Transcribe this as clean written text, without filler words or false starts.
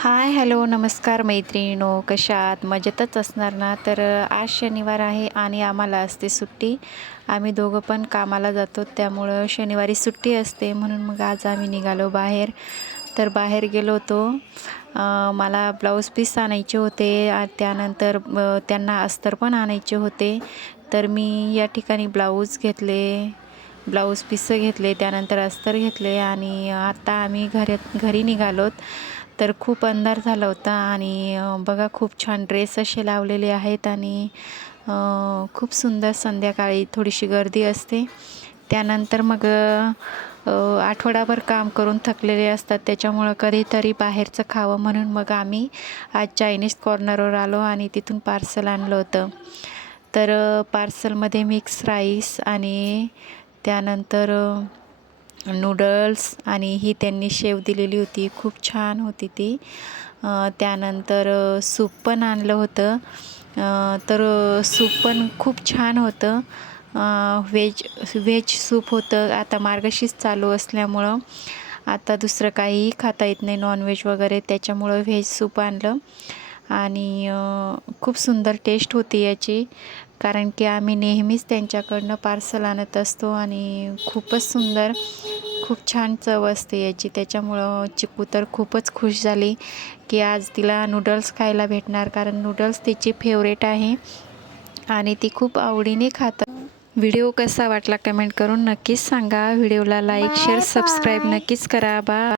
हाय, hello, नमस्कार मैत्रिणींनो, कशा आहात? मजेतच असणार ना? तर आज शनिवार आहे आणि आम्हाला असते सुट्टी. आम्ही दोघं पण कामाला जातो, त्यामुळं शनिवारी सुट्टी असते. म्हणून मग आज आम्ही निघालो बाहेर. तर बाहेर गेलो होतो. मला ब्लाऊज पीस आणायचे होते. त्यानंतर त्यांना अस्तर पण आणायचे होते. तर मी या ठिकाणी ब्लाऊज पीस घेतले, त्यानंतर अस्तर घेतले आणि आता आम्ही घरी निघालोत. तर खूप अंधार झाला होता आणि बघा, खूप छान ड्रेस असे लावलेले आहेत आणि खूप सुंदर संध्याकाळी थोडीशी गर्दी असते. त्यानंतर मग आठवडाभर काम करून थकलेले असतात, त्याच्यामुळं कधीतरी बाहेरचं खावं म्हणून मग आम्ही आज चायनीज कॉर्नरवर आलो आणि तिथून पार्सल आणलं होतं. तर पार्सलमध्ये मिक्स राईस आणि त्यानंतर नूडल्स आणि ही त्यांनी शेव दिलेली होती, खूप छान होती ती. त्यानंतर सूप पण आणलं होतं. तर सूप पण खूप छान होतं. व्हेज सूप होतं. आता मार्गशीर्ष चालू असल्यामुळं आता दुसरं काहीही खाता येत नाही, नॉनव्हेज वगैरे, त्याच्यामुळं व्हेज सूप आणलं आणि खूप सुंदर टेस्ट होती याची. कारण की आम्ही नेहमीच त्यांच्याकडनं पार्सल आणत असतो आणि खूपच सुंदर, खूप छान चव असते याची. त्याच्यामुळं चिकू तर खूपच खुश झाली की आज तिला नूडल्स खायला भेटणार, कारण नूडल्स तिची फेवरेट आहे आणि ती खूप आवडीने खातात. व्हिडिओ कसा वाटला कमेंट करून नक्कीच सांगा. व्हिडिओला लाईक, शेअर, सबस्क्राईब नक्कीच करा. बाय.